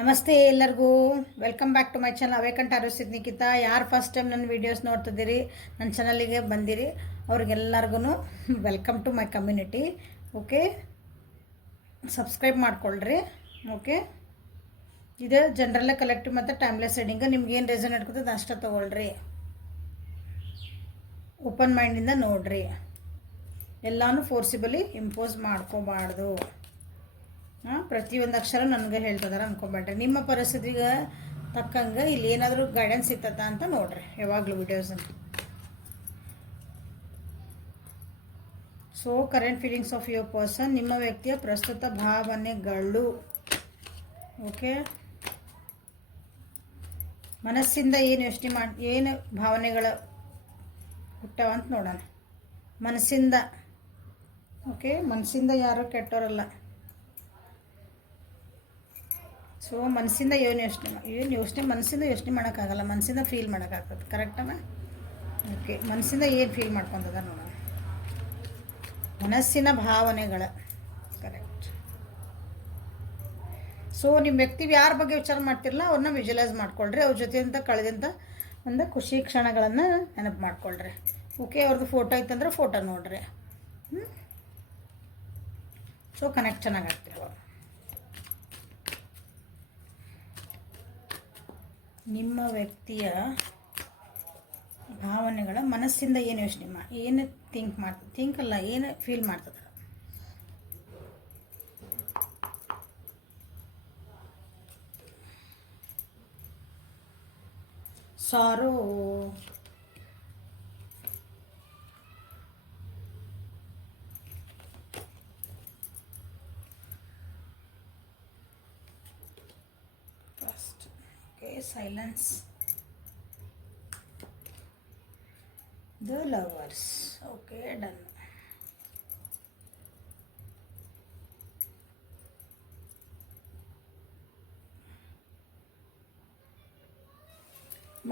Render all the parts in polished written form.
ನಮಸ್ತೆ ಎಲ್ಲರಿಗೂ. Welcome back to my channel ಅವೇಕಂಟ್ ಆರೋಸಿದ್ ನಿಖಿತಾ. ಯಾರು ಫಸ್ಟ್ ಟೈಮ್ ನನ್ನ ವೀಡಿಯೋಸ್ ನೋಡ್ತಿದ್ದೀರಿ, ನನ್ನ ಚಾನಲಿಗೆ ಬಂದಿರಿ, ಅವ್ರಿಗೆಲ್ಲರಿಗೂ welcome to my community. Okay, subscribe ಮಾಡ್ಕೊಳ್ರಿ. ಓಕೆ, ಇದು ಜನರಲ್ ಕಲೆಕ್ಟಿವ್ ಮತ್ತು ಟೈಮ್ಲೆಸ್ ರೀಡಿಂಗ್. ನಿಮ್ಗೆ ಏನು ರೀಸನ್ ಇಟ್ಕೊತದೆ ಅಷ್ಟೇ ತೊಗೊಳ್ರಿ. ಓಪನ್ ಮೈಂಡಿಂದ ನೋಡ್ರಿ. ಎಲ್ಲನೂ ಫೋರ್ಸಿಬಲಿ ಇಂಪೋಸ್ ಮಾಡ್ಕೋಬಾರ್ದು. ಪ್ರತಿಯೊಂದು ಅಕ್ಷರ ನನಗೆ ಹೇಳ್ತಿದಾರೆ ಅನ್ಕೊಬೇಡ್ರಿ. ನಿಮ್ಮ ಪರಿಸ್ಥಿತಿಗೆ ತಕ್ಕಂಗೆ ಇಲ್ಲಿ ಏನಾದರೂ ಗೈಡೆನ್ಸ್ ಸಿಗ್ತದ ಅಂತ ನೋಡ್ರಿ ಯಾವಾಗಲೂ ವಿಡಿಯೋಸನ್ನು. So current feelings of your person, ನಿಮ್ಮ ವ್ಯಕ್ತಿಯ ಪ್ರಸ್ತುತ ಭಾವನೆಗಳು. ಓಕೆ, ಮನಸ್ಸಿಂದ ಏನು ಯೋಚನೆ ಏನು ಭಾವನೆಗಳು ಹುಟ್ಟವ ಅಂತ ನೋಡೋಣ. ಮನಸ್ಸಿಂದ. ಓಕೆ, ಮನಸ್ಸಿಂದ ಯಾರೂ ಕೆಟ್ಟೋರಲ್ಲ. ಸೊ ಮನಸ್ಸಿಂದ ಮನಸ್ಸಿಂದ ಯೋಚನೆ ಮಾಡೋಕ್ಕಾಗಲ್ಲ, ಮನಸ್ಸಿಂದ ಫೀಲ್ ಮಾಡೋಕ್ಕಾಗ್ತದೆ. ಕರೆಕ್ಟಮ್ಮ? ಓಕೆ, ಮನಸ್ಸಿಂದ ಏನು ಫೀಲ್ ಮಾಡ್ಕೊತದ ನೋಡೋಣ. ಮನಸ್ಸಿನ ಭಾವನೆಗಳ. ಕರೆಕ್ಟ್. ಸೊ ನಿಮ್ಮ ವ್ಯಕ್ತಿ ಯಾರ ಬಗ್ಗೆ ವಿಚಾರ ಮಾಡ್ತಿರಲ್ಲ ಅವ್ರನ್ನ ವಿಜುವಲೈಸ್ ಮಾಡ್ಕೊಳ್ರಿ. ಅವ್ರ ಜೊತೆಯಿಂದ ಕಳೆದಂಥ ಒಂದು ಖುಷಿ ಕ್ಷಣಗಳನ್ನು ನೆನಪು ಮಾಡ್ಕೊಳ್ರಿ. ಓಕೆ, ಅವ್ರದ್ದು ಫೋಟೋ ಇತ್ತಂದ್ರೆ ಫೋಟೋ ನೋಡ್ರಿ. ಸೊ ಕನೆಕ್ಟ್ ಚೆನ್ನಾಗಾಗ್ತಿರಿ ಅವಾಗ. ನಿಮ್ಮ ವ್ಯಕ್ತಿಯ ಭಾವನೆಗಳ ಮನಸ್ಸಿಂದ ಏನು ಯೋಚನೆ ಏನು ಥಿಂಕ್ ಅಲ್ಲ, ಏನು ಫೀಲ್ ಮಾಡ್ತದೆ. ಸಾರೋ, silence, the lovers. Okay, done.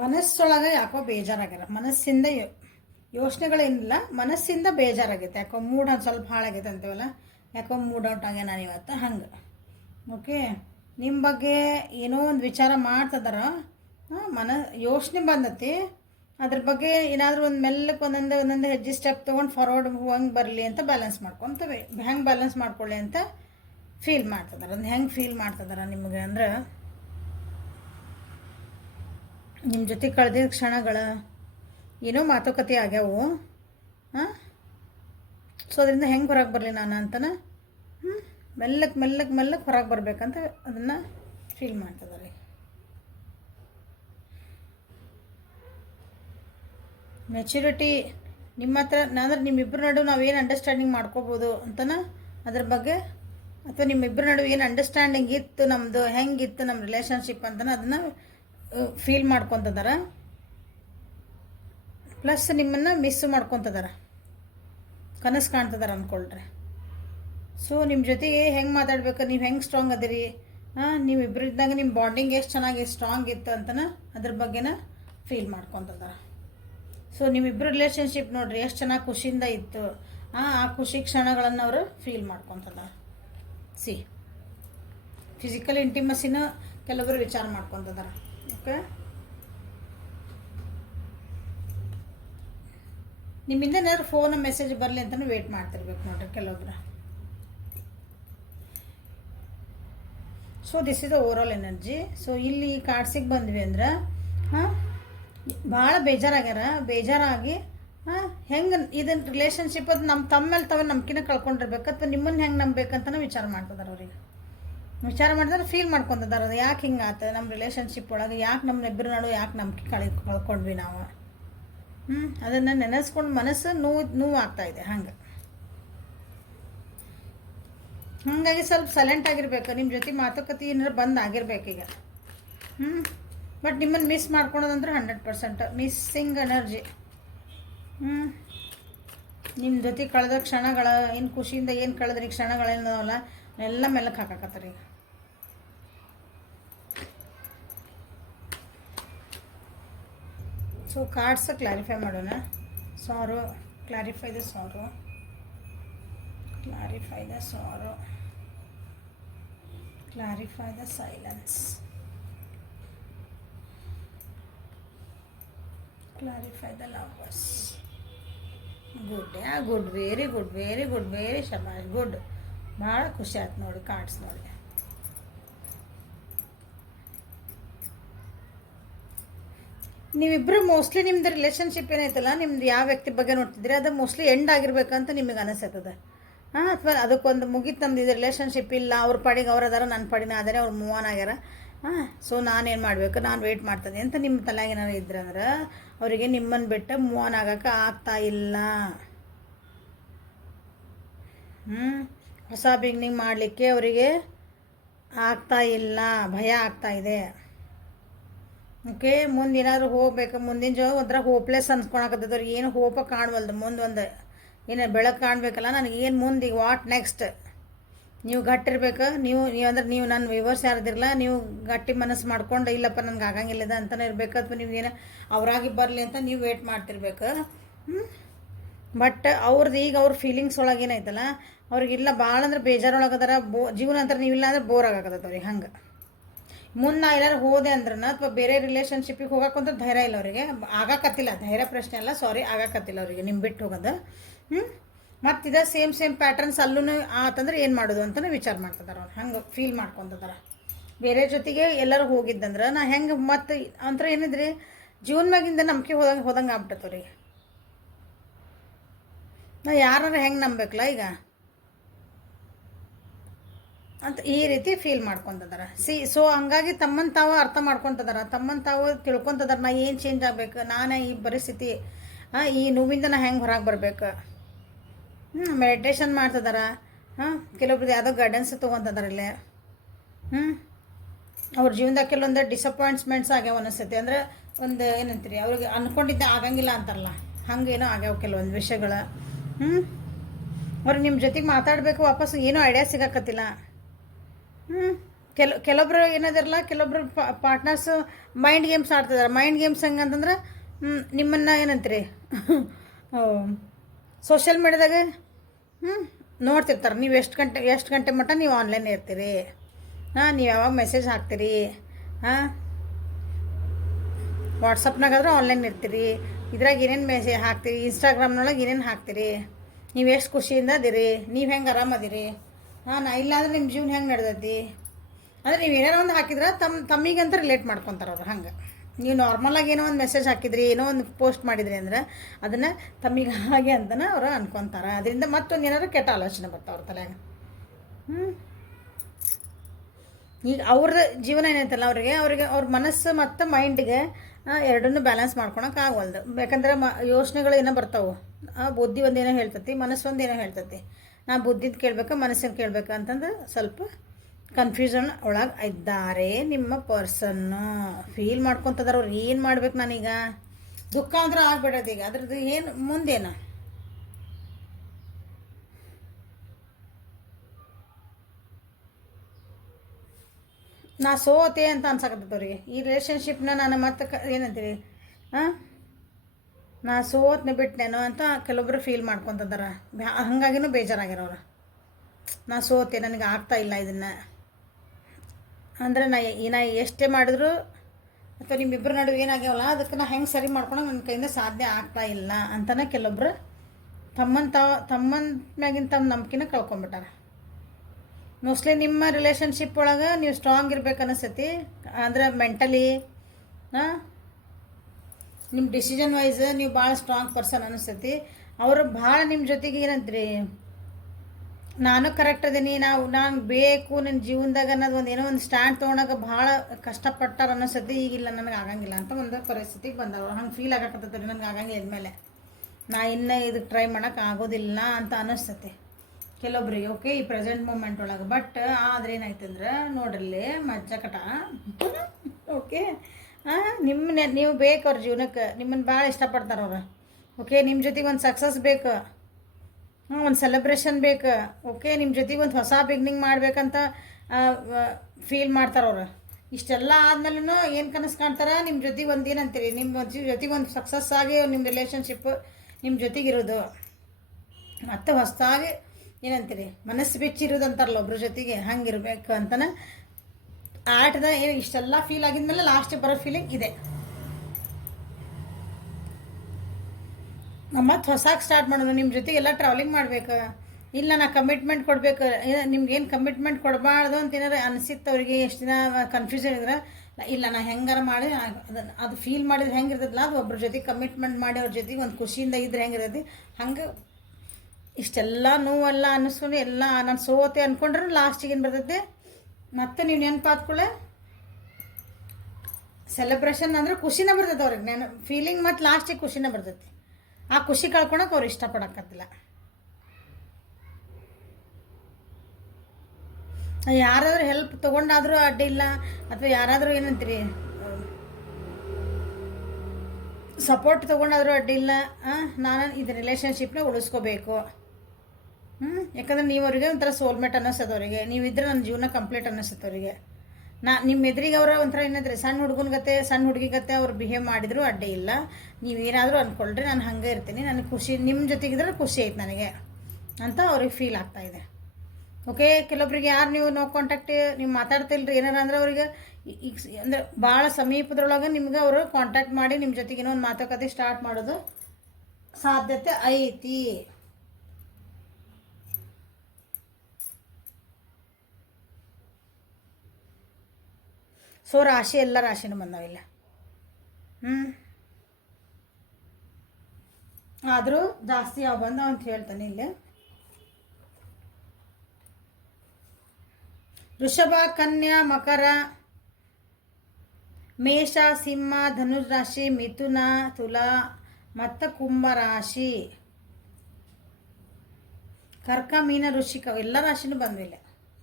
ಮನಸ್ಸೊಳಗೆ ಯಾಕೋ ಬೇಜಾರಾಗ್ಯಾರ. ಮನಸ್ಸಿಂದ ಯೋಚನೆಗಳೇನಿಲ್ಲ, ಮನಸ್ಸಿಂದ ಬೇಜಾರಾಗೈತೆ. ಯಾಕೋ ಮೂಡ್ ಸ್ವಲ್ಪ ಹಾಳಾಗೈತೆ ಅಂತೀವಲ್ಲ, ಯಾಕೋ ಮೂಡ್ ಔಟ್ ಆಗ್ಯ ನಾನು ಇವತ್ತು ಹಂಗೆ. ಓಕೆ, ನಿಮ್ಮ ಬಗ್ಗೆ ಏನೋ ಒಂದು ವಿಚಾರ ಮಾಡ್ತಿದಾರ, ಯೋಚನೆ ಬಂದತಿ, ಅದ್ರ ಬಗ್ಗೆ ಏನಾದರೂ ಒಂದು ಮೆಲ್ಲಕ್ಕೆ ಒಂದೊಂದು ಹೆಜ್ಜೆ ಸ್ಟೆಪ್ ತೊಗೊಂಡು ಫಾರ್ವರ್ಡ್ ಹೋಗಂಗೆ ಬರಲಿ ಅಂತ ಬ್ಯಾಲೆನ್ಸ್ ಮಾಡ್ಕೊತವೆ. ಹೆಂಗೆ ಬ್ಯಾಲೆನ್ಸ್ ಮಾಡ್ಕೊಳ್ಳಿ ಅಂತ ಫೀಲ್ ಮಾಡ್ತಿದಾರೆ. ಅದು ಹೆಂಗೆ ಫೀಲ್ ಮಾಡ್ತಿದಾರ ನಿಮಗೆ ಅಂದ್ರೆ, ನಿಮ್ಮ ಜೊತೆ ಕಳೆದಿದ್ದ ಕ್ಷಣಗಳ ಏನೋ ಮಾತುಕತೆ ಆಗ್ಯಾವು. ಸೊ ಅದರಿಂದ ಹೆಂಗೆ ಹೊರಗೆ ಬರಲಿ ನಾನು ಅಂತನ ಮೆಲ್ಲಕ್ಕೆ ಹೊರಗೆ ಬರಬೇಕಂತ ಅದನ್ನು ಫೀಲ್ ಮಾಡ್ತಿದ್ದಾರೆ. ಮೆಚುರಿಟಿ ನಿಮ್ಮ ಹತ್ರ ಅಂದ್ರೆ ನಿಮ್ಮಿಬ್ಬರ ನಡುವೆ ನಾವೇನು ಅಂಡರ್ಸ್ಟ್ಯಾಂಡಿಂಗ್ ಮಾಡ್ಕೋಬೋದು ಅಂತನ ಅದ್ರ ಬಗ್ಗೆ, ಅಥವಾ ನಿಮ್ಮಿಬ್ಬರ ನಡುವೆ ಏನು ಅಂಡರ್ಸ್ಟ್ಯಾಂಡಿಂಗ್ ಇತ್ತು, ನಮ್ಮದು ಹೆಂಗಿತ್ತು ನಮ್ಮ ರಿಲೇಷನ್ಶಿಪ್ ಅಂತನ ಅದನ್ನು ಫೀಲ್ ಮಾಡ್ಕೊತಿದಾರ. ಪ್ಲಸ್ ನಿಮ್ಮನ್ನು ಮಿಸ್ ಮಾಡ್ಕೊತಿದಾರ, ಕನಸು ಕಾಣ್ತಿದಾರ ಅಂದ್ಕೊಳ್ರಿ. ಸೊ ನಿಮ್ಮ ಜೊತೆಗೆ ಹೆಂಗೆ ಮಾತಾಡ್ಬೇಕು, ನೀವು ಹೆಂಗೆ ಸ್ಟ್ರಾಂಗ್ ಅದಿರಿ, ನೀವಿಬ್ಬರು ಇದ್ದಾಗ ನಿಮ್ಮ ಬಾಂಡಿಂಗ್ ಎಷ್ಟು ಚೆನ್ನಾಗಿ ಸ್ಟ್ರಾಂಗ್ ಇತ್ತು ಅಂತನ ಅದ್ರ ಬಗ್ಗೆನ ಫೀಲ್ ಮಾಡ್ಕೊತದಾರ. ಸೊ ನಿಮ್ಮಿಬ್ಬರು ರಿಲೇಷನ್ಶಿಪ್ ನೋಡ್ರಿ ಎಷ್ಟು ಚೆನ್ನಾಗಿ ಖುಷಿಯಿಂದ ಇತ್ತು, ಆ ಖುಷಿ ಕ್ಷಣಗಳನ್ನು ಅವರು ಫೀಲ್ ಮಾಡ್ಕೊತದಾರ. ಫಿಸಿಕಲ್ ಇಂಟಿಮಸಿನ ಕೆಲವರು ವಿಚಾರ ಮಾಡ್ಕೊತದಾರ. ಓಕೆ, ನಿಮ್ಮಿಂದ ಏನಾದ್ರು ಫೋನ್ ಮೆಸೇಜ್ ಬರಲಿ ಅಂತಲೂ ವೇಟ್ ಮಾಡ್ತಿರ್ಬೇಕು ನೋಡ್ರಿ ಕೆಲವೊಬ್ರು. So this is the over all energy. So ಇಲ್ಲಿ ಕಾರ್ಡ್ಸಿಗೆ ಬಂದ್ವಿ ಅಂದ್ರೆ ಭಾಳ ಬೇಜಾರಾಗಿ ಹೆಂಗೆ ಇದನ್ನ ರಿಲೇಷನ್ಶಿಪ್ ಅದು ನಮ್ಮ ತಮ್ಮ ಮೇಲೆ ತಾವೇ ನಂಬಿಕೆನ ಕಳ್ಕೊಂಡಿರ್ಬೇಕು, ಅಥವಾ ನಿಮ್ಮನ್ನು ಹೆಂಗೆ ನಂಬಬೇಕಂತನೂ ವಿಚಾರ ಮಾಡ್ತಿದಾರೆ. ಅವ್ರಿಗೆ ವಿಚಾರ ಮಾಡಿದ್ರೆ ಫೀಲ್ ಮಾಡ್ಕೊತಿದ್ದಾರೆ, ಅದು ಯಾಕೆ ಹಿಂಗೆ ಆತ ನಮ್ಮ ರಿಲೇಷನ್ಶಿಪ್ ಒಳಗೆ, ಯಾಕೆ ನಮ್ಮ ಇಬ್ಬರು ನಡು ಯಾಕೆ ನಂಬಿಕೆ ಕಳ್ಕೊಂಡ್ವಿ ನಾವು. ಅದನ್ನು ನೆನೆಸ್ಕೊಂಡು ಮನಸ್ಸು ನೋವು ಆಗ್ತಾಯಿದೆ. ಹಾಗಾಗಿ ಸ್ವಲ್ಪ ಸೈಲೆಂಟ್ ಆಗಿರ್ಬೇಕು. ನಿಮ್ಮ ಜೊತೆ ಮಾತುಕತೆ ಏನಾರು ಬಂದ್ ಆಗಿರ್ಬೇಕೀಗ. ಬಟ್ ನಿಮ್ಮನ್ನು ಮಿಸ್ ಮಾಡ್ಕೊಳೋದಂದ್ರೆ 100% ಮಿಸ್ಸಿಂಗ್ ಎನರ್ಜಿ. ನಿಮ್ಮ ಜೊತೆ ಕಳೆದ ಕ್ಷಣಗಳ ಏನು ಖುಷಿಯಿಂದ ಏನು ಕಳೆದ್ರಿ ಕ್ಷಣಗಳೇನಲ್ಲ ಎಲ್ಲ ಮೆಲ್ಲಕ್ಕೆ ಹಾಕಾಕತ್ತಾರೆ ಈಗ. ಸೊ ಕಾರ್ಡ್ಸ್ ಕ್ಲಾರಿಫೈ ಮಾಡೋಣ. Sorrow, clarify the sorrow, Clarify the silence. Clarify the lovers. Good good, very good, very good, very ಶಬಾಷ್, ಗುಡ್. ಭಾಳ ಖುಷಿ ಆಯ್ತು ನೋಡಿ ಕಾರ್ಡ್ಸ್ ನೋಡಿ. ನೀವಿಬ್ಬರು ಮೋಸ್ಟ್ಲಿ ನಿಮ್ದು ರಿಲೇಷನ್ಶಿಪ್ ಏನೈತಲ್ಲ, ನಿಮ್ದು ಯಾವ ವ್ಯಕ್ತಿ ಬಗ್ಗೆ ನೋಡ್ತಿದ್ರಿ ಅದು ಮೋಸ್ಟ್ಲಿ ಎಂಡ್ ಆಗಿರ್ಬೇಕಂತ ನಿಮಗೆ ಅನಿಸ್ತದ. ಅಥವಾ ಅದಕ್ಕೊಂದು ಮುಗೀತು, ನಮ್ದು ಇದು ರಿಲೇಷನ್ಶಿಪ್ ಇಲ್ಲ, ಅವ್ರ ಪಾಡಿಗೆ ಅವ್ರು ಅದಾರ, ನನ್ನ ಪಾಡಿನ ಅದಾರೆ, ಅವ್ರು ಮೂವ್ ಆನ್ ಆಗ್ಯಾರ. ಸೊ ನಾನೇನು ಮಾಡಬೇಕು, ನಾನು ವೆಯ್ಟ್ ಮಾಡ್ತೀನಿ ಅಂತ ನಿಮ್ಮ ತಲೆಗೆ ಏನಾರು ಇದ್ರಂದ್ರೆ ಅವರಿಗೆ ನಿಮ್ಮನ್ನು ಬಿಟ್ಟು ಮೂವ್ ಆನ್ ಆಗೋಕ್ಕೆ ಆಗ್ತಾ ಇಲ್ಲ. ಹೊಸ ಬಿಗ್ನಿಂಗ್ ಮಾಡಲಿಕ್ಕೆ ಅವರಿಗೆ ಆಗ್ತಾ ಇಲ್ಲ, ಭಯ ಆಗ್ತಾ ಇದೆ. ಓಕೆ, ಮುಂದೆ ಏನಾದರೂ ಹೋಗ್ಬೇಕು, ಮುಂದಿನ ಒಂಥರ ಹೋಪ್ಲೆಸ್ ಅನ್ಸ್ಕೊಳಕತ್ತದ ಅವ್ರಿಗೆ, ಏನು ಹೋಪ ಕಾಣವಲ್ದು. ಮುಂದೆ ಒಂದು ಏನು ಬೆಳಕು ಕಾಣಬೇಕಲ್ಲ ನನಗೆ, ಏನು ಮುಂದೆ ಈಗ ವಾಟ್ ನೆಕ್ಸ್ಟ್. ನೀವು ಗಟ್ಟಿರ್ಬೇಕು, ನೀವು ಅಂದ್ರೆ ನೀವು ನನ್ನ ವ್ಯೂವರ್ಸ್ ಯಾರದಿರಲ್ಲ, ನೀವು ಗಟ್ಟಿ ಮನಸ್ಸು ಮಾಡ್ಕೊಂಡು ಇಲ್ಲಪ್ಪ ನನಗೆ ಆಗಂಗಿಲ್ಲದ ಅಂತಲೇ ಇರಬೇಕು, ಅಥವಾ ನೀವು ಏನು ಅವರಾಗಿ ಬರಲಿ ಅಂತ ನೀವು ವೇಟ್ ಮಾಡ್ತಿರ್ಬೇಕು. ಬಟ್ ಅವ್ರದ್ದು ಈಗ ಅವ್ರ ಫೀಲಿಂಗ್ಸ್ ಒಳಗೆ ಏನೈತಲ್ಲ, ಅವ್ರಿಗಿಲ್ಲ ಭಾಳ ಅಂದ್ರೆ ಬೇಜಾರೊಳಗದಾರ. ಜೀವನ ಅಂತ ನೀವಿಲ್ಲ ಅಂದ್ರೆ ಬೋರ್ ಆಗಾಕತ್ತದ ಅವ್ರಿಗೆ. ಹಂಗೆ ಮುಂದೆ ನಾ ಎಲ್ಲರೂ ಹೋದೆ ಅಂದ್ರೆ ಅಥವಾ ಬೇರೆ ರಿಲೇಷನ್ಶಿಪ್ಪಿಗೆ ಹೋಗೋಕ್ಕಂತ ಧೈರ್ಯ ಇಲ್ಲ ಅವರಿಗೆ, ಆಗಾಕತ್ತಿಲ್ಲ. ಧೈರ್ಯ ಪ್ರಶ್ನೆ ಅಲ್ಲ, ಸಾರಿ, ಆಗಾಕತ್ತಿಲ್ಲ ಅವರಿಗೆ ನಿಮ್ಮ ಬಿಟ್ಟು ಹೋಗೋದು. ಮತ್ತು ಸೇಮ್ ಪ್ಯಾಟರ್ನ್ಸ್ ಅಲ್ಲೂ ಆತಂದ್ರೆ ಏನು ಮಾಡೋದು ಅಂತಲೇ ವಿಚಾರ ಮಾಡ್ತಿದ್ದಾರೆ ಅವ್ರು. ಹಂಗೆ ಫೀಲ್ ಮಾಡ್ಕೊತಿದ್ದಾರೆ. ಬೇರೆ ಜೊತೆಗೆ ಎಲ್ಲರೂ ಹೋಗಿದ್ದಂದ್ರೆ ನಾ ಹೆಂಗೆ ಮತ್ತು ಅಂತರ ಏನಿದ್ರಿ ಜೀವನದಾಗಿಂದ ನಂಬಿಕೆ ಹೋದಂಗೆ ಆಗ್ಬಿಟ್ಟೈತೆ ಅವ್ರಿಗೆ. ನಾ ಯಾರು ಹೆಂಗೆ ನಂಬೇಕಲ್ಲ ಈಗ ಅಂತ ಈ ರೀತಿ ಫೀಲ್ ಮಾಡ್ಕೊತಿದ್ದಾರೆ. ಸೊ ಹಂಗಾಗಿ ತಮ್ಮನ್ನು ತಾವು ಅರ್ಥ ಮಾಡ್ಕೊತಿದ್ದಾರೆ, ತಮ್ಮನ್ನು ತಾವು ತಿಳ್ಕೊತಿದ್ದಾರೆ. ನಾ ಏನು ಚೇಂಜ್ ಆಗಬೇಕು, ನಾನು ಈ ಪರಿಸ್ಥಿತಿ ಈ ನೋವಿಂದ ನಾ ಹೆಂಗೆ ಹೊರಗೆ ಬರಬೇಕು. ಮೆಡಿಟೇಷನ್ ಮಾಡ್ತಿದ್ದಾರೆ. ಕೆಲವೊಬ್ರದ್ದು ಯಾವುದೋ ಗೈಡೆನ್ಸ್ ತೊಗೊತಿದ್ದಾರೆ ಇಲ್ಲೇ. ಅವ್ರ ಜೀವನದಾಗ ಕೆಲವೊಂದು ಡಿಸಪಾಯಿಂಟ್ಮೆಂಟ್ಸ್ ಆಗ್ಯಾವ ಅನಿಸ್ತೈತಿ. ಅಂದರೆ ಒಂದು ಏನಂತೀರಿ, ಅವ್ರಿಗೆ ಅಂದ್ಕೊಂಡಿದ್ದೆ ಆಗಂಗಿಲ್ಲ ಅಂತಾರಲ್ಲ, ಹಂಗೇನೋ ಆಗ್ಯಾವ ಕೆಲವೊಂದು ವಿಷಯಗಳು. ಅವ್ರಿಗೆ ನಿಮ್ಮ ಜೊತೆಗೆ ಮಾತಾಡಬೇಕು, ವಾಪಸ್ ಏನೂ ಐಡಿಯಾ ಸಿಗಾಕತ್ತಿಲ್ಲ. ಕೆಲವೊಬ್ರು ಏನದಿರಲ್ಲ, ಕೆಲವೊಬ್ರು ಪಾರ್ಟ್ನರ್ಸು ಮೈಂಡ್ ಗೇಮ್ಸ್ ಆಡ್ತಿದ್ದಾರೆ. ಮೈಂಡ್ ಗೇಮ್ಸ್ ಹೆಂಗಂತಂದ್ರೆ ನಿಮ್ಮನ್ನು ಏನಂತೀರಿ ಸೋಷಿಯಲ್ ಮೀಡ್ಯಾದಾಗ ನೋಡ್ತಿರ್ತಾರೆ. ನೀವು ಎಷ್ಟು ಗಂಟೆ ಮಟ್ಟ ನೀವು ಆನ್ಲೈನ್ ಇರ್ತೀರಿ, ನೀವು ಯಾವಾಗ ಮೆಸೇಜ್ ಹಾಕ್ತೀರಿ, ವಾಟ್ಸಪ್ನಾಗಾದ್ರೆ ಆನ್ಲೈನ್ ಇರ್ತೀರಿ, ಇದ್ರಾಗ ಏನೇನು ಮೆಸೇಜ್ ಹಾಕ್ತೀರಿ, ಇನ್ಸ್ಟಾಗ್ರಾಮ್ನೊಳಗೆ ಏನೇನು ಹಾಕ್ತೀರಿ, ನೀವು ಎಷ್ಟು ಖುಷಿಯಿಂದ ಅದಿರಿ, ನೀವು ಹೆಂಗೆ ಆರಾಮದಿರಿ, ನಾ ಇಲ್ಲಾಂದ್ರೆ ನಿಮ್ಮ ಜೀವನ ಹೆಂಗೆ ನಡೆದೈತಿ. ಅಂದರೆ ನೀವು ಏನಾರು ಒಂದು ಹಾಕಿದ್ರೆ ತಮ್ಮಿಗಂತ ರಿಲೇಟ್ ಮಾಡ್ಕೊತಾರೆ ಅವ್ರು. ಹಂಗೆ ನೀವು ನಾರ್ಮಲಾಗಿ ಏನೋ ಒಂದು ಮೆಸೇಜ್ ಹಾಕಿದ್ರಿ, ಏನೋ ಒಂದು ಪೋಸ್ಟ್ ಮಾಡಿದ್ರಿ ಅಂದ್ರೆ ಅದನ್ನು ತಮ್ಮಿಗೆ ಹಾಗೆ ಅಂತಲೇ ಅವರು ಅನ್ಕೊತಾರೆ. ಅದರಿಂದ ಮತ್ತೊಂದು ಏನಾದ್ರು ಕೆಟ್ಟ ಆಲೋಚನೆ ಬರ್ತಾವೆ ಅವ್ರ ತಲೆಯಾಗ. ಈಗ ಅವ್ರದ್ದು ಜೀವನ ಏನೈತಲ್ಲ ಅವ್ರಿಗೆ ಅವ್ರ ಮನಸ್ಸು ಮತ್ತು ಮೈಂಡಿಗೆ ಎರಡನ್ನೂ ಬ್ಯಾಲೆನ್ಸ್ ಮಾಡ್ಕೊಳಕ್ಕೆ ಆಗವಲ್ದು. ಯಾಕಂದ್ರೆ ಯೋಚನೆಗಳು ಏನೋ ಬರ್ತಾವೆ. ಬುದ್ಧಿ ಒಂದು ಏನೋ ಹೇಳ್ತೈತಿ, ಮನಸ್ಸು ಒಂದು ಏನೋ ಹೇಳ್ತೈತಿ. ನಾ ಬುದ್ಧಿದು ಕೇಳ್ಬೇಕು, ಮನಸ್ಸಿನ ಕೇಳ್ಬೇಕು ಅಂತಂದು ಸ್ವಲ್ಪ ಕನ್ಫ್ಯೂಷನ್ ಒಳಗೆ ಇದ್ದಾರೆ ನಿಮ್ಮ ಪರ್ಸನ್ನು. ಫೀಲ್ ಮಾಡ್ಕೊತದಾರ ಅವ್ರು. ಏನು ಮಾಡ್ಬೇಕು ನಾನೀಗ, ದುಃಖ ಅಂದ್ರೆ ಆಗ್ಬಿಡೋದು ಈಗ. ಅದ್ರದ್ದು ಏನು ಮುಂದೇನು, ನಾ ಸೋತೆ ಅಂತ ಅನ್ಸಕತ್ತವ್ರಿಗೆ. ಈ ರಿಲೇಷನ್ಶಿಪ್ನ ನಾನು ಮತ್ತೆ ಏನಂತೀರಿ ನಾ ಸೋತ್ನೆ ಬಿಟ್ಟನೇನೋ ಅಂತ ಕೆಲವೊಬ್ರು ಫೀಲ್ ಮಾಡ್ಕೊತಿದ್ದಾರೆ. ಹಾಗಾಗಿನೂ ಬೇಜಾರಾಗಿರೋರು. ನಾ ಸೋತೆ, ನನಗೆ ಆಗ್ತಾ ಇಲ್ಲ ಇದನ್ನು ಅಂದರೆ ನಾ ಎಷ್ಟೇ ಮಾಡಿದ್ರು ಅಥವಾ ನಿಮ್ಮಿಬ್ಬರ ನಡುವೆ ಏನಾಗ್ಯಾವಲ್ಲ ಅದಕ್ಕೆ ನಾ ಹೆಂಗೆ ಸರಿ ಮಾಡ್ಕೊಳಕ್ಕೆ ನನ್ನ ಕೈಯಿಂದ ಸಾಧ್ಯ ಆಗ್ತಾ ಇಲ್ಲ ಅಂತಲೇ ಕೆಲವೊಬ್ರು ತಮ್ಮನ ಮ್ಯಾಗಿನ ತಮ್ಮ ನಂಬಿಕೆನ ಕಳ್ಕೊಂಬಿಟ್ಟಾರೆ. ಮೋಸ್ಟ್ಲಿ ನಿಮ್ಮ ರಿಲೇಷನ್ಶಿಪ್ ಒಳಗೆ ನೀವು ಸ್ಟ್ರಾಂಗ್ ಇರ್ಬೇಕು ಅನಿಸ್ತೈತಿ. ಅಂದರೆ ಮೆಂಟಲಿ ನಿಮ್ಮ ಡಿಸಿಷನ್ ವೈಸ್ ನೀವು ಭಾಳ ಸ್ಟ್ರಾಂಗ್ ಪರ್ಸನ್ ಅನಿಸ್ತೈತಿ. ಅವರು ಭಾಳ ನಿಮ್ಮ ಜೊತೆಗೆ ಏನಂತೀರಿ, ನಾನು ಕರೆಕ್ಟ್ ಅದೀನಿ, ನಾನು ಬೇಕು ನನ್ನ ಜೀವನದಾಗ ಅನ್ನೋದು ಏನೋ ಒಂದು ಸ್ಟ್ಯಾಂಡ್ ತೊಗೊಳಕ್ಕೆ ಭಾಳ ಕಷ್ಟಪಟ್ಟಾರ ಅನ್ನಿಸ್ತೈತಿ. ಈಗಿಲ್ಲ ನನಗೆ ಆಗಂಗಿಲ್ಲ ಅಂತ ಒಂದು ಪರಿಸ್ಥಿತಿಗೆ ಬಂದವರು. ಹಂಗೆ ಫೀಲ್ ಆಗಕತ್ತೈತೆ ರೀ, ನನಗೆ ಆಗಂಗಿಲ್ಲ ಇದ್ಮೇಲೆ ನಾ ಇನ್ನೂ ಇದಕ್ಕೆ ಟ್ರೈ ಮಾಡೋಕೆ ಆಗೋದಿಲ್ಲ ಅಂತ ಅನ್ನಿಸ್ತೈತಿ ಕೆಲವೊಬ್ರಿಗೆ. ಓಕೆ, ಈ ಪ್ರೆಸೆಂಟ್ ಮೂಮೆಂಟ್ ಒಳಗೆ. ಬಟ್ ಆದ್ರೆ ಏನಾಯ್ತಂದ್ರೆ ನೋಡ್ರಲ್ಲಿ ಮಜ್ಜಕಟ. ಓಕೆ, ನೀವು ಬೇಕು ಅವ್ರ ಜೀವನಕ್ಕೆ, ನಿಮ್ಮನ್ನು ಭಾಳ ಇಷ್ಟಪಡ್ತಾರೆ ಅವ್ರು. ಓಕೆ, ನಿಮ್ಮ ಜೊತೆಗೆ ಒಂದು ಸಕ್ಸಸ್ ಬೇಕು, ಒಂದು ಸೆಲೆಬ್ರೇಷನ್ ಬೇಕು. ಓಕೆ, ನಿಮ್ಮ ಜೊತೆಗೆ ಒಂದು ಹೊಸ ಬಿಗ್ನಿಂಗ್ ಮಾಡ್ಬೇಕಂತ ಫೀಲ್ ಮಾಡ್ತಾರೆ ಅವ್ರು. ಇಷ್ಟೆಲ್ಲ ಆದ್ಮೇಲೂ ಏನು ಕನಸು ಕಾಣ್ತಾರೆ, ನಿಮ್ಮ ಜೊತೆಗೆ ಒಂದು ಏನಂತೀರಿ, ನಿಮ್ಮ ಜೊತೆಗೆ ಒಂದು ಸಕ್ಸಸ್ ಆಗಿ ನಿಮ್ಮ ರಿಲೇಷನ್ಶಿಪ್ ನಿಮ್ಮ ಜೊತೆಗಿರೋದು. ಮತ್ತು ಹೊಸದಾಗಿ ಏನಂತೀರಿ ಮನಸ್ಸು ಬಿಚ್ಚಿರೋದು ಅಂತಾರಲ್ಲ ಒಬ್ರ ಜೊತೆಗೆ, ಹಂಗಿರ್ಬೇಕು ಅಂತಲೇ ಆಟದ ಇಷ್ಟೆಲ್ಲ ಫೀಲ್ ಆಗಿದ್ಮೇಲೆ ಲಾಸ್ಟಿಗೆ ಬರೋ ಫೀಲಿಂಗ್ ಇದೆ. ಮತ್ತೆ ಹೊಸಾಗಿ ಸ್ಟಾರ್ಟ್ ಮಾಡೋದು, ನಿಮ್ಮ ಜೊತೆಗೆ ಎಲ್ಲ ಟ್ರಾವೆಲಿಂಗ್ ಮಾಡ್ಬೇಕು. ಇಲ್ಲ ನಾ ಕಮಿಟ್ಮೆಂಟ್ ಕೊಡ್ಬೇಕು, ನಿಮ್ಗೆ ಏನು ಕಮಿಟ್ಮೆಂಟ್ ಕೊಡಬಾರ್ದು ಅಂತ ಏನಾರು ಅನಿಸಿತ್ತು ಅವ್ರಿಗೆ, ಎಷ್ಟು ದಿನ ಕನ್ಫ್ಯೂಷನ್ ಇದ್ರೆ, ಇಲ್ಲ ನಾ ಹೆಂಗಾರ ಮಾಡಿ ಅದು ಫೀಲ್ ಮಾಡಿದ್ರೆ ಹೆಂಗಿರ್ತದಲ್ಲ, ಅದು ಒಬ್ರ ಜೊತೆಗೆ ಕಮಿಟ್ಮೆಂಟ್ ಮಾಡಿ ಅವ್ರ ಜೊತೆಗೆ ಒಂದು ಖುಷಿಯಿಂದ ಇದ್ರೆ ಹೆಂಗಿರ್ತೈತಿ ಹಂಗೆ. ಇಷ್ಟೆಲ್ಲ ನೋವೆಲ್ಲ ಅನ್ನಿಸ್ಕೊಂಡು ಎಲ್ಲ ನಾನು ಸೋತೆ ಅಂದ್ಕೊಂಡ್ರೆ ಲಾಸ್ಟಿಗೆ ಏನು ಬರ್ತೈತೆ, ಮತ್ತೆ ನೀವು ನೆನಪಾದ್ಕೊಳ್ಳೆ ಸೆಲೆಬ್ರೇಷನ್ ಅಂದ್ರೆ ಖುಷಿನ ಬರ್ತೈತೆ ಅವ್ರಿಗೆ, ನಾನು ಫೀಲಿಂಗ್ ಮತ್ತು ಲಾಸ್ಟಿಗೆ ಖುಷಿನ ಬರ್ತೈತಿ. ಆ ಖುಷಿ ಕಳ್ಕೊಳಕ್ಕೆ ಅವ್ರು ಇಷ್ಟಪಡಕತ್ತಿಲ್ಲ. ಯಾರಾದರೂ ಹೆಲ್ಪ್ ತೊಗೊಂಡಾದರೂ ಅಡ್ಡಿ ಇಲ್ಲ, ಅಥವಾ ಯಾರಾದರೂ ಏನಂತೀರಿ ಸಪೋರ್ಟ್ ತೊಗೊಂಡಾದರೂ ಅಡ್ಡಿ ಇಲ್ಲ. ನಾನು ಇದು ರಿಲೇಷನ್ಶಿಪ್ನ ಉಳಿಸ್ಕೋಬೇಕು. ಯಾಕಂದ್ರೆ ನೀವು ಅವರಿಗೆ ಒಂಥರ ಸೋಲ್ಮೇಟ್ ಅನ್ನಿಸ್ತದೆ ಅವರಿಗೆ, ನೀವಿದ್ರೆ ನನ್ನ ಜೀವನ ಕಂಪ್ಲೀಟ್ ಅನ್ನಿಸುತ್ತೆ ಅವರಿಗೆ. ನಿಮ್ಮ ಎದುರಿಗೆ ಅವರ ಒಂಥರ ಏನಂದ್ರೆ ಸಣ್ಣ ಹುಡುಗನ ಗತೆ ಸಣ್ಣ ಹುಡುಗಿ ಗತೆ ಅವ್ರು ಬಿಹೇವ್ ಮಾಡಿದ್ರು ಅಡ್ಡಿ ಇಲ್ಲ. ನೀವೇನಾದರೂ ಅಂದ್ಕೊಳ್ರಿ, ನಾನು ಹಾಗೆ ಇರ್ತೀನಿ, ನನಗೆ ಖುಷಿ, ನಿಮ್ಮ ಜೊತೆಗಿದ್ರೆ ಖುಷಿ ಐತೆ ನನಗೆ ಅಂತ ಅವ್ರಿಗೆ ಫೀಲ್ ಆಗ್ತಾಯಿದೆ. ಓಕೆ, ಕೆಲವೊಬ್ರಿಗೆ ಯಾರು ನೀವು ನೋ ಕಾಂಟ್ಯಾಕ್ಟ್ ನೀವು ಮಾತಾಡ್ತಿಲ್ರಿ ಏನಾರ ಅಂದ್ರೆ ಅವ್ರಿಗೆ ಈಗ ಅಂದರೆ ಭಾಳ ಸಮೀಪದೊಳಗೆ ನಿಮ್ಗೆ ಅವರು ಕಾಂಟ್ಯಾಕ್ಟ್ ಮಾಡಿ ನಿಮ್ಮ ಜೊತೆಗೆ ಏನೋ ಒಂದು ಮಾತುಕತೆ ಸ್ಟಾರ್ಟ್ ಮಾಡೋದು ಸಾಧ್ಯತೆ ಐತಿ. ಸೊ ರಾಶಿ ಎಲ್ಲ ರಾಶಿನೂ ಬಂದಾವಿಲ್ಲ. ಆದರೂ ಜಾಸ್ತಿ ಯಾವ ಬಂದಾವ ಅಂತ ಹೇಳ್ತಾನೆ ಇಲ್ಲಿ. ವೃಷಭ, ಕನ್ಯಾ, ಮಕರ, ಮೇಷ, ಸಿಂಹ, ಧನುರ್ ರಾಶಿ, ಮಿಥುನ, ತುಲಾ ಮತ್ತು ಕುಂಭ ರಾಶಿ, ಕರ್ಕ, ಮೀನ, ವೃಶ್ಚಿಕ ಎಲ್ಲ ರಾಶಿನೂ ಬಂದಿಲ್ಲ.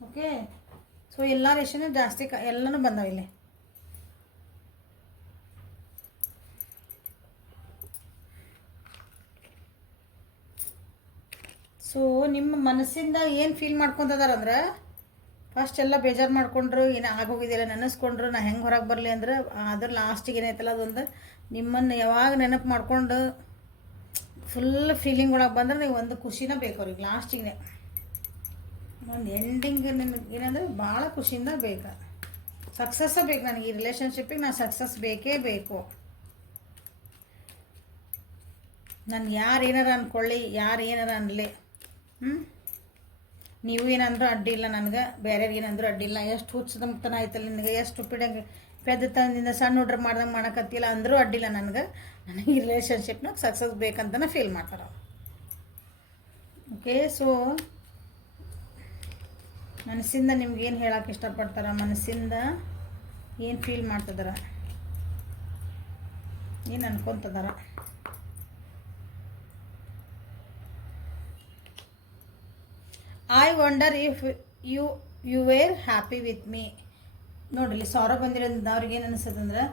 ಓಕೆ, ಸೊ ಎಲ್ಲ ರಾಶಿನೂ ಜಾಸ್ತಿ ಎಲ್ಲನೂ ಬಂದಾವಿಲ್ಲ. ಸೊ ನಿಮ್ಮ ಮನಸ್ಸಿಂದ ಏನು ಫೀಲ್ ಮಾಡ್ಕೊತದಾರಂದ್ರೆ, ಫಸ್ಟ್ ಎಲ್ಲ ಬೇಜಾರು ಮಾಡ್ಕೊಂಡ್ರು, ಏನೋ ಆಗೋಗಿದ್ದಿಲ್ಲ ನೆನೆಸ್ಕೊಂಡ್ರು, ನಾ ಹೆಂಗೆ ಹೊರಗೆ ಬರಲಿ ಅಂದ್ರೆ ಅದ್ರ ಲಾಸ್ಟಿಗೆ ಏನೈತಲ್ಲ ಅದೊಂದು ನಿಮ್ಮನ್ನು ಯಾವಾಗ ನೆನಪು ಮಾಡ್ಕೊಂಡು ಫುಲ್ ಫೀಲಿಂಗ್ ಒಳಗೆ ಬಂದ್ರೆ ನೀವು ಒಂದು ಖುಷಿನ ಬೇಕು ಅವ್ರಿಗೆ. ಲಾಸ್ಟಿಗೆ ಒಂದು ಎಂಡಿಂಗ್ ಏನಂದ್ರೆ ಭಾಳ ಖುಷಿಯಿಂದ ಬೇಕು, ಸಕ್ಸಸ್ಸೇ ಬೇಕು ನನಗೆ. ಈ ರಿಲೇಷನ್ಶಿಪ್ಪಿಗೆ ನಾನು ಸಕ್ಸಸ್ ಬೇಕೇ ಬೇಕು. ನಾನು ಯಾರು ಏನಾರ ಅಂದ್ಕೊಳ್ಳಿ, ಯಾರು ಏನಾರ ಅನ್ನಲಿ, ನೀವು ಏನಂದ್ರೂ ಅಡ್ಡಿ ಇಲ್ಲ ನನಗೆ, ಬೇರೆಯವ್ರಿಗೆ ಏನಂದ್ರೂ ಅಡ್ಡಿ ಇಲ್ಲ. ಎಷ್ಟು ಹುಚ್ಚದಂತನ ಆಯ್ತಲ್ಲ ನಿನಗೆ, ಎಷ್ಟು ಉಪ್ಪಿಡಂಗೆ ಪೆದ್ದತನದಿಂದ ಸಣ್ಣ ಹುಡ್ರು ಮಾಡ್ದಂಗೆ ಮಾಡೋಕತ್ತಿಲ್ಲ ಅಂದರೂ ಅಡ್ಡಿಲ್ಲ ನನಗೆ ಈ ರಿಲೇಷನ್ಶಿಪ್ನಾಗ ಸಕ್ಸಸ್ ಬೇಕಂತನೇ ಫೀಲ್ ಮಾಡ್ತಾರೆ. ಓಕೆ, ಸೊ ಮನಸ್ಸಿಂದ ನಿಮ್ಗೇನು ಹೇಳೋಕೆ ಇಷ್ಟಪಡ್ತಾರೆ, ಮನಸ್ಸಿಂದ ಏನು ಫೀಲ್ ಮಾಡ್ತಿದಾರ, ಏನು ಅನ್ಕೊತದಾರ. I wonder if you were happy with me. ನೋಡಿರಿ, ಸಾವಿರ ಬಂದಿರೋದ್ರಿಂದ ಅವ್ರಿಗೆ ಏನು ಅನಿಸ್ತದಂದ್ರೆ,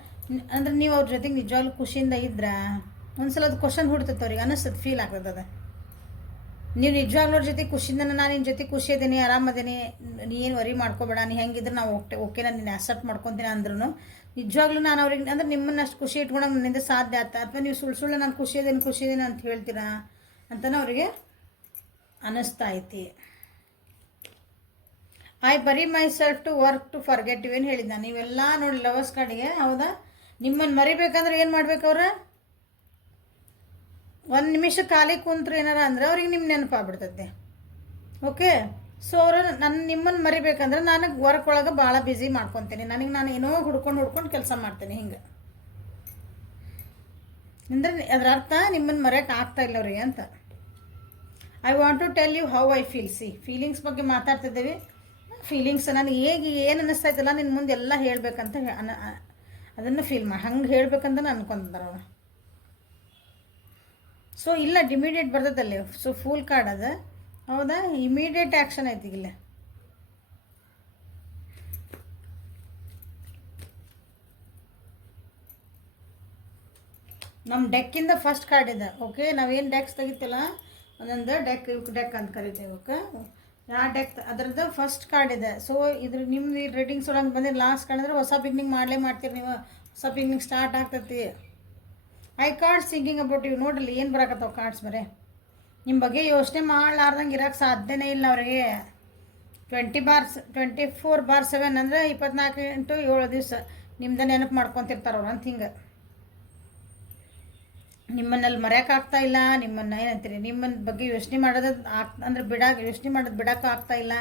ಅಂದ್ರೆ ನೀವು ಅವ್ರ ಜೊತೆಗೆ ನಿಜವಾಗ್ಲೂ ಖುಷಿಯಿಂದ ಇದ್ರೆ ಒಂದ್ಸಲ ಅದು ಕ್ವಶನ್ ಹುಡ್ತೈತೆ ಅವ್ರಿಗೆ, ಅನಿಸ್ತದೆ, ಫೀಲ್ ಆಗ್ತದೆ. ನೀವು ನಿಜವಾಗ್ಲೂ ಅವ್ರ ಜೊತೆ ಖುಷಿಯಿಂದ ನಾನು ನಿನ್ನ ಜೊತೆ ಖುಷಿ ಇದ್ದೀನಿ, ಆರಾಮದೇನಿ, ನೀ ಏನು ವರಿ ಮಾಡ್ಕೋಬೇಡ, ನೀ ಹೆಂಗಿದ್ರೆ ನಾವು ಓಕೆ ನಾನು ನಿನ್ನ ಅಕ್ಸೆಪ್ಟ್ ಮಾಡ್ಕೊತೀನಿ ಅಂದ್ರೂ ನಿಜವಾಗ್ಲೂ ನಾನು ಅವ್ರಿಗೆ ಅಂದ್ರೆ ನಿಮ್ಮನ್ನು ಅಷ್ಟು ಖುಷಿ ಇಟ್ಕೊಳಕ್ಕೆ ನನ್ನಿಂದ ಸಾಧ್ಯ ಆಯ್ತಾ, ಅಥವಾ ನೀವು ಸುಳ್ಳು ನಾನು ಖುಷಿ ಇದ್ದೀನಿ ಅಂತ ಹೇಳ್ತೀರಾ ಅಂತಲೇ ಅವರಿಗೆ ಅನ್ನಿಸ್ತಾ ಐತಿ. I bury myself to work to forget you. ಏನು ಹೇಳಿದ್ದ ನೀವೆಲ್ಲ ನೋಡಿ ಲವರ್ಸ್ ಕಾರ್ಡಿಗೆ, ಹೌದಾ? ನಿಮ್ಮನ್ನು ಮರಿಬೇಕಂದ್ರೆ ಏನು ಮಾಡ್ಬೇಕು ಅವ್ರು? ಒಂದು ನಿಮಿಷ ಖಾಲಿ ಕುಂತ್ರು ಏನಾರ ಅಂದ್ರೆ ಅವ್ರಿಗೆ ನಿಮ್ಮ ನೆನಪಾಗ್ಬಿಡ್ತೈತೆ. ಓಕೆ, ಸೊ ಅವರು ನಿಮ್ಮನ್ನು ಮರಿಬೇಕಂದ್ರೆ ನನಗೆ ವರ್ಕ್ ಒಳಗೆ ಭಾಳ ಬ್ಯುಸಿ ಮಾಡ್ಕೊತೀನಿ, ನಾನು ಏನೋ ಹುಡ್ಕೊಂಡು ಕೆಲಸ ಮಾಡ್ತೀನಿ ಹಿಂಗೆ ಅಂದರೆ ಅದರ ಅರ್ಥ ನಿಮ್ಮನ್ನು ಮರೆಯೋಕೆ ಆಗ್ತಾ ಇಲ್ಲ ಅವ್ರಿಗೆ ಅಂತ. I want to tell you how I feel. Feelings ಬಗ್ಗೆ ಮಾತಾಡ್ತಿದ್ದೀವಿ. ಫೀಲಿಂಗ್ಸ್ ನನಗೆ ಹೇಗೆ ಏನು ಅನ್ನಿಸ್ತಾಯ್ತಲ್ಲ ನಿನ್ನ ಮುಂದೆ ಎಲ್ಲ ಹೇಳಬೇಕಂತ ಅದನ್ನು ಫೀಲ್ ಮಾಡಿ ಹಂಗೆ ಹೇಳ್ಬೇಕಂತ ಅನ್ಕೊಂತಾರೆ ಅವ್ರು. ಸೊ ಇಲ್ಲ ಇಮಿಡಿಯೇಟ್ ಬರ್ತೈತಲ್ಲಿ. ಸೊ ಫುಲ್ ಕಾರ್ಡ್ ಅದು, ಹೌದಾ? ಇಮಿಡಿಯೇಟ್ ಆ್ಯಕ್ಷನ್ ಐತಿ ಇಲ್ಲ. ನಮ್ಮ ಡೆಕ್ಕಿಂದ ಫಸ್ಟ್ ಕಾರ್ಡ್ ಇದೆ. ಓಕೆ, ನಾವೇನು ಡೆಕ್ಸ್ ತೆಗಿತಿಲ್ಲ ಒಂದೊಂದು ಡೆಕ್ ಅಂತ ಕರಿತೇವೆ. ಓಕೆ, ಯಾವ ಡೆಕ್ ಅದರದ್ದು ಫಸ್ಟ್ ಕಾರ್ಡ್ ಇದೆ. ಸೊ ಇದ್ರ ನಿಮ್ದು ರೀಡಿಂಗ್ಸ್ ಒಳಗೆ ಬಂದಿದ್ದು ಲಾಸ್ಟ್ ಕಾರ್ಡ್ ಅಂದರೆ ಹೊಸ ಬಿಗ್ನಿಂಗ್ ಮಾಡ್ತೀರಿ ನೀವು, ಹೊಸ ಬಿಗ್ನಿಂಗ್ ಸ್ಟಾರ್ಟ್ ಆಗ್ತೈತಿ. I cards thinking about you. ನೋಡ್ರಿ ಏನು ಬರಾಕತ್ತಾವ ಕಾರ್ಡ್ಸ್ ಬರೇ ನಿಮ್ಮ ಬಗ್ಗೆ ಯೋಚನೆ ಮಾಡ್ಲಾರ್ದಂಗೆ ಇರೋಕ್ಕೆ ಸಾಧ್ಯನೇ ಇಲ್ಲ ಅವ್ರಿಗೆ. 24/7 ಅಂದರೆ 24/7 ದಿವಸ ನಿಮ್ದು ನೆನಪು ಮಾಡ್ಕೊತಿರ್ತಾರೆ ಅವ್ರು ಅಂತ ಹಿಂಗೆ. ನಿಮ್ಮನ್ನಲ್ಲಿ ಮರೆಯೋಕ್ಕಾಗ್ತಾ ಇಲ್ಲ, ನಿಮ್ಮನ್ನು ಏನಂತೀರಿ, ನಿಮ್ಮನ್ನ ಬಗ್ಗೆ ಯೋಚನೆ ಮಾಡೋದು ಅಂದ್ರೆ ಯೋಚನೆ ಮಾಡೋದು ಬಿಡೋಕ್ಕೂ ಆಗ್ತಾ ಇಲ್ಲ.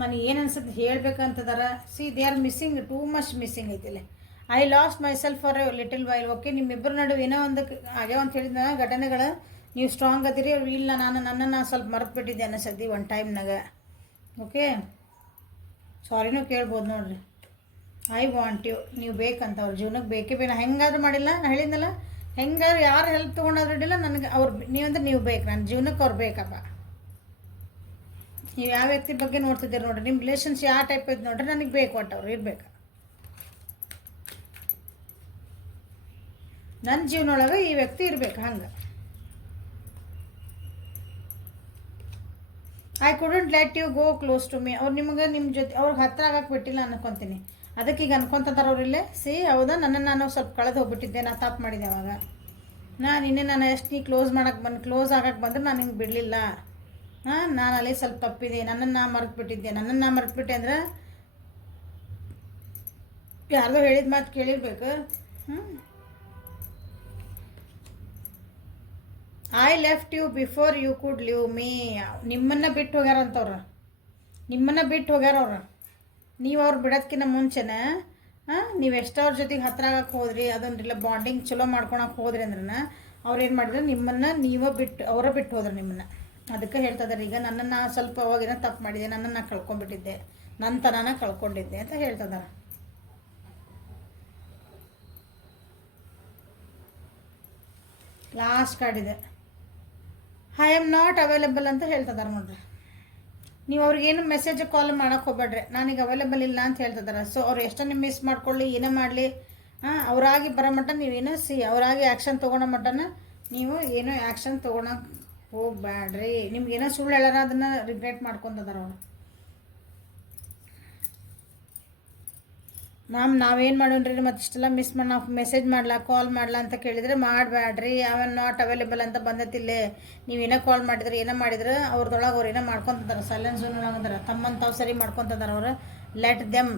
ನನಗೆ ಏನು ಅನ್ಸುತ್ತೆ ಹೇಳ್ಬೇಕಂತದಾರ. See they are missing, too much missing ಐತಿಲ್ಲ. I lost myself for a little while. Okay, ನಿಮ್ಮಿಬ್ಬರ ನಡುವೆ ಏನೋ ಒಂದು ಆಗ್ಯಾವ ಅಂತ ಹೇಳಿದ ಘಟನೆಗಳು, ನೀವು ಸ್ಟ್ರಾಂಗ್ ಅದಿರಿ, ಇಲ್ಲ ನನ್ನನ್ನು ಸ್ವಲ್ಪ ಮರೆತು ಬಿಟ್ಟಿದ್ದೆ ಅನಿಸದ್ದಿ ಒಂದು ಟೈಮ್ನಾಗ. ಓಕೆ, ಸಾರಿನೂ ಕೇಳ್ಬೋದು ನೋಡ್ರಿ. ಐ ವಾಂಟ್ ಯು, ನೀವು ಬೇಕಂತ ಅವ್ರ ಜೀವನಕ್ಕೆ ಬೇಕೇ ನಾ ಹೆಂಗಾದ್ರೂ ಮಾಡಿಲ್ಲ, ನಾನು ಹೇಳಿದ್ನಲ್ಲ, ಹೆಂಗಾದ್ರು ಯಾರು ಹೆಲ್ಪ್ ತೊಗೊಂಡಾದ್ರೂ ಅಡ್ಡಿಲ್ಲ, ನನಗೆ ನೀವಂದ್ರೆ ನೀವು ಬೇಕು, ನನ್ನ ಜೀವನಕ್ಕೆ ಅವ್ರು ಬೇಕಪ್ಪ. ನೀವು ಯಾವ ವ್ಯಕ್ತಿ ಬಗ್ಗೆ ನೋಡ್ತಿದ್ದೀರಿ ನೋಡ್ರಿ, ನಿಮ್ಮ ರಿಲೇಷನ್ಸ್ ಯಾವ ಟೈಪ್ ಐತೆ ನೋಡ್ರಿ, ನನಗೆ ಬೇಕು ಒಟ್ಟು ಅವ್ರು ಇರ್ಬೇಕು ನನ್ನ ಜೀವನೊಳಗೆ, ಈ ವ್ಯಕ್ತಿ ಇರ್ಬೇಕು ಹಂಗೆ. I couldn't let you go close to me. ಅವ್ರು ನಿಮ್ಮ ಜೊತೆ ಅವ್ರಿಗೆ ಹತ್ರ ಆಗಕ್ಕೆ ಬಿಟ್ಟಿಲ್ಲ ಅನ್ಕೊತೀನಿ. ಅದಕ್ಕೆ ಈಗ ಅನ್ಕೊತಾರೆ ಅವ್ರಿಲ್ಲೇ, ಹೌದಾ, ನನ್ನನ್ನು ನಾನು ಸ್ವಲ್ಪ ಕಳೆದು ಹೋಗ್ಬಿಟ್ಟಿದ್ದೆ, ನಾನು ತಪ್ಪು ಮಾಡಿದ್ದೆ ಅವಾಗ. ನಾನು ಎಷ್ಟು ನೀ ಕ್ಲೋಸ್ ಆಗಕ್ಕೆ ಬಂದ್ರೆ ನಾನು ಹಿಂಗೆ ಬಿಡಲಿಲ್ಲ. ನಾನು ಅಲ್ಲಿ ಸ್ವಲ್ಪ ತಪ್ಪಿದೆ, ನನ್ನನ್ನು ಮರೆತುಬಿಟ್ಟಿದ್ದೆ. ನನ್ನನ್ನು ಮರೆತುಬಿಟ್ಟೆ ಅಂದ್ರೆ ಯಾರ್ದೋ ಹೇಳಿದ ಮಾತು ಕೇಳಿರ್ಬೇಕು. I left you before you could leave me. ನಿಮ್ಮನ್ನು ಬಿಟ್ಟು ಹೋಗ್ಯಾರಂತವ್ರು, ನಿಮ್ಮನ್ನು ಬಿಟ್ಟು ಹೋಗ್ಯಾರವ್ರು. ನೀವು ಅವ್ರು ಬಿಡೋದಕ್ಕಿಂತ ಮುಂಚೆನೇ ನೀವು ಎಷ್ಟು ಅವ್ರ ಜೊತೆಗೆ ಹತ್ರ ಆಗಕ್ಕೆ ಹೋದ್ರಿ, ಅದೊಂದಿಲ್ಲ ಬಾಂಡಿಂಗ್ ಚಲೋ ಮಾಡ್ಕೊಳಕ್ಕೆ ಹೋದ್ರಿ ಅಂದ್ರೆ ಅವ್ರು ಏನು ಮಾಡಿದ್ರು, ನಿಮ್ಮನ್ನು ಅವರ ಬಿಟ್ಟು ಹೋದ್ರು ನಿಮ್ಮನ್ನು. ಅದಕ್ಕೆ ಹೇಳ್ತಾ ಇದ್ದಾರೆ ಈಗ, ನನ್ನನ್ನು ಸ್ವಲ್ಪ ಅವಾಗಿನ ತಪ್ಪು ಮಾಡಿದೆ, ನನ್ನನ್ನು ಕಳ್ಕೊಂಡ್ಬಿಟ್ಟಿದ್ದೆ, ನನ್ನ ತನನ ಕಳ್ಕೊಂಡಿದ್ದೆ ಅಂತ ಹೇಳ್ತಾ ಇದ್ದಾರೆ. ಲಾಸ್ಟ್ ಕಾರ್ಡ್ ಇದೆ, ಐ ಆಮ್ ನಾಟ್ ಅವೈಲೇಬಲ್ ಅಂತ ಹೇಳ್ತಿದ್ದಾರೆ ನೋಡ್ರಿ. ನೀವು ಅವ್ರಿಗೇನು ಮೆಸೇಜ್ ಕಾಲ್ ಮಾಡೋಕ್ಕೆ ಹೋಗ್ಬೇಡ್ರಿ, ನಾನೀಗ ಅವೈಲೇಬಲ್ ಇಲ್ಲ ಅಂತ ಹೇಳ್ತಿದ್ದಾರೆ. ಸೊ ಅವ್ರು ಎಷ್ಟನ್ನು ಮಿಸ್ ಮಾಡ್ಕೊಳ್ಳಿ, ಏನೇ ಮಾಡಲಿ, ಅವರಾಗಿ ಬರೋ ಮಟ್ಟ ನೀವೇನೋ ಅವರಾಗಿ ಆ್ಯಕ್ಷನ್ ತೊಗೊಳೋ ಮಟ್ಟನ ನೀವು ಏನೋ ಆ್ಯಕ್ಷನ್ ತೊಗೊಳಕ್ಕೆ ಹೋಗ್ಬೇಡ್ರಿ. ನಿಮ್ಗೇನೋ ಸುಳ್ಳು ಹೇಳಾರ ಅದನ್ನು ರಿಗ್ರೆಟ್ ಮಾಡ್ಕೊತಿದ್ದಾರೆ ಅವರು. ನಾವೇನು ಮಾಡೋಣ್ರಿ, ಮತ್ತು ಇಷ್ಟೆಲ್ಲ ಮಿಸ್ ಮಾಡಿ ನಾವು ಮೆಸೇಜ್ ಮಾಡ್ಲಾ ಕಾಲ್ ಮಾಡ್ಲಾ ಅಂತ ಕೇಳಿದರೆ ಮಾಡಬೇಡ್ರಿ. ಅವನ್ ನಾಟ್ ಅವೈಲೇಬಲ್ ಅಂತ ಬಂದತಿಲ್ಲೇ. ನೀವೇನೋ ಕಾಲ್ ಮಾಡಿದ್ರೆ ಏನೋ ಮಾಡಿದ್ರೆ ಅವ್ರದೊಳಗೆ ಅವ್ರು ಏನೋ ಮಾಡ್ಕೊತಿದ್ದಾರೆ, ಸೈಲೆನ್ಸ್ ಝೋನ್ ತಮ್ಮಂತ ತಾವು ಸರಿ ಮಾಡ್ಕೊತಿದ್ದಾರೆ ಅವರು. ಲೆಟ್ ದೆಮ್,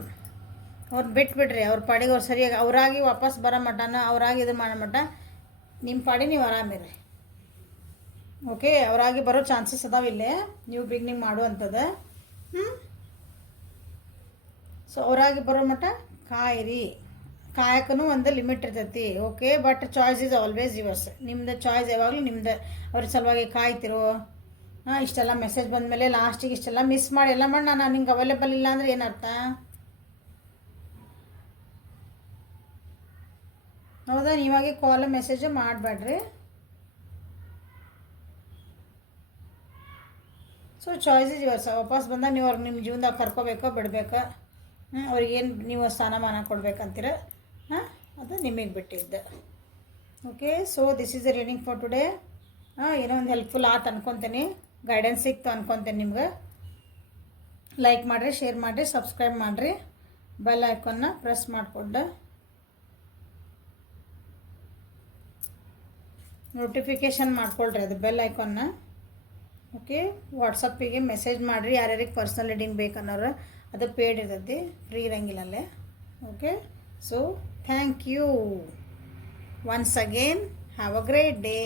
ಅವ್ರು ಬಿಟ್ಬಿಡ್ರಿ, ಅವ್ರ ಪಾಡಿಗೆ ಅವ್ರು ಸರಿಯಾಗಿ ಅವರಾಗಿ ವಾಪಸ್ ಬರೋ ಮಟ್ಟನ, ಅವರಾಗಿ ಇದು ಮಾಡೋ ಮಟ್ಟ ನಿಮ್ಮ ಪಾಡಿ ನೀವು ಆರಾಮಿರಿ. ಓಕೆ, ಅವರಾಗಿ ಬರೋ ಚಾನ್ಸಸ್ ಅದಾವಿಲ್ಲೇ, ನೀವು ಬಿಗ್ನಿಂಗ್ ಮಾಡುವಂಥದ್ದು. ಸೊ ಅವರಾಗಿ ಬರೋ ಮಟ್ಟ ಕಾಯಿರಿ. ಕಾಯಕ್ಕೂ ಒಂದು ಲಿಮಿಟ್ ಇರ್ತೈತಿ. Okay, but choice is always yours. ನಿಮ್ದು ಚಾಯ್ಸ್ ಯಾವಾಗಲೂ ನಿಮ್ದು. ಅವ್ರ ಸಲುವಾಗಿ ಕಾಯ್ತಿರೋ. ಇಷ್ಟೆಲ್ಲ ಮೆಸೇಜ್ ಬಂದಮೇಲೆ ಲಾಸ್ಟಿಗೆ ಇಷ್ಟೆಲ್ಲ ಮಿಸ್ ಮಾಡಿ ಎಲ್ಲ ಮಾಡಿ ನಾನು ನಿಂಗೆ ಅವೈಲೇಬಲ್ ಇಲ್ಲ ಅಂದರೆ ಏನರ್ಥ? ಹೌದಾ, ನೀವಾಗೆ ಕಾಲ್ ಮೆಸೇಜು ಮಾಡಬೇಡ್ರಿ. So choice is yours. ವಾಪಸ್ ಬಂದಾಗ ನೀವು ಅವ್ರಿಗೆ ನಿಮ್ಮ ಜೀವನದಾಗ ಕರ್ಕೋಬೇಕೋ ಬಿಡಬೇಕೋ, ಅವ್ರಿಗೇನು ನೀವು ಸ್ಥಾನಮಾನ ಕೊಡ್ಬೇಕಂತೀರ, ಅದು ನಿಮಗೆ ಬಿಟ್ಟಿದ್ದು. Okay, so this is the reading for today. ಏನೋ ಒಂದು ಹೆಲ್ಪ್ಫುಲ್ ಆಯ್ತು ಅನ್ಕೊತೀನಿ, ಗೈಡೆನ್ಸ್ ಸಿಕ್ತು ಅನ್ಕೊತೀನಿ ನಿಮ್ಗೆ. ಲೈಕ್ ಮಾಡಿರಿ, ಶೇರ್ ಮಾಡಿರಿ, ಸಬ್ಸ್ಕ್ರೈಬ್ ಮಾಡಿರಿ, ಬೆಲ್ ಐಕಾನ್ನ ಪ್ರೆಸ್ ಮಾಡಿಕೊಂಡು ನೋಟಿಫಿಕೇಷನ್ ಮಾಡ್ಕೊಳ್ರಿ, ಅದು ಬೆಲ್ ಐಕಾನ್ನ. ಓಕೆ, ವಾಟ್ಸಪ್ಪಿಗೆ ಮೆಸೇಜ್ ಮಾಡಿರಿ, ಯಾರ್ಯಾರಿಗೆ ಪರ್ಸ್ನಲ್ ರೀಡಿಂಗ್ ಬೇಕನ್ನೋರು. ಅದು ಪೇಯ್ಡ್ ಇರ್ತೈತಿ, ಫ್ರೀ ಇರಂಗಿಲ್ಲ ಅಲ್ಲೇ. Okay, so thank you once again. Have a great day.